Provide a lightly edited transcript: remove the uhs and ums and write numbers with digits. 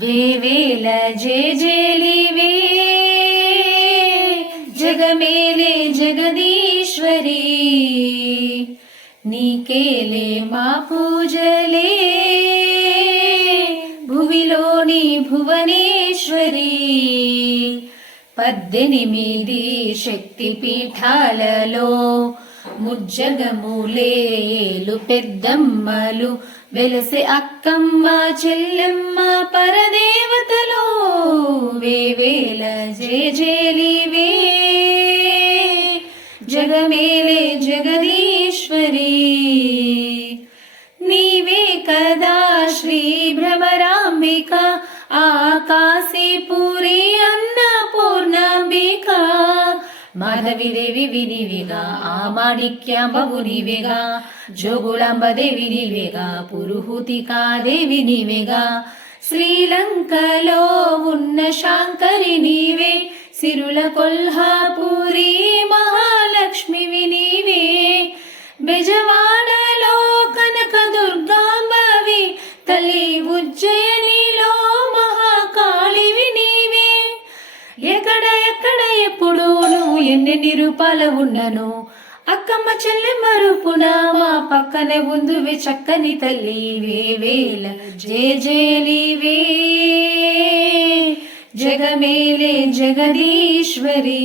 వేవేల జేజేలివే జగమేలే జగదీశ్వరి, నీకేలే మా పూజలే భువిలోని భువనేశ్వరి. 18 శక్తి పీఠాలలో ముజ్జగములేలు పెద్దమ్మలు వెలసే అక్కమ్మ చెల్లెమ్మ పరదేవతలో. వేవేల జేజేలివే జగమేలే జగదీశ్వరి, నీవే కదా శ్రీ భ్రమరాంబిక ఆకాశీపురి అన్నపూర్ణాంబిక. మాధవిదేవి వినివిగా ఆ మాణిక్యాంబవు నీవేగా, జోగుళాంబదేవి నీవేగా, పురుహూతికాదేవి నీవేగా. శ్రీలంకలో ఉన్న శాంకరి నీవే, సిరుల కొల్హాపురి మహాలక్ష్మివి నీవే. బెజవాడలో కనక దుర్గాంబవి తల్లి, ఉజ్జయినిలో మహాకాళివి నీవే. ఎక్కడ ఎక్కడ ఎప్పుడు నువ్వు ఎన్నెన్ని రూపాల ఉన్నను, అక్కమ్మ చెల్లెమ్మ రూపున మా పక్కనే ఉందువే చక్కని తల్లి. వేవేల జేజేలివే జగమేలే జగదీశ్వరి.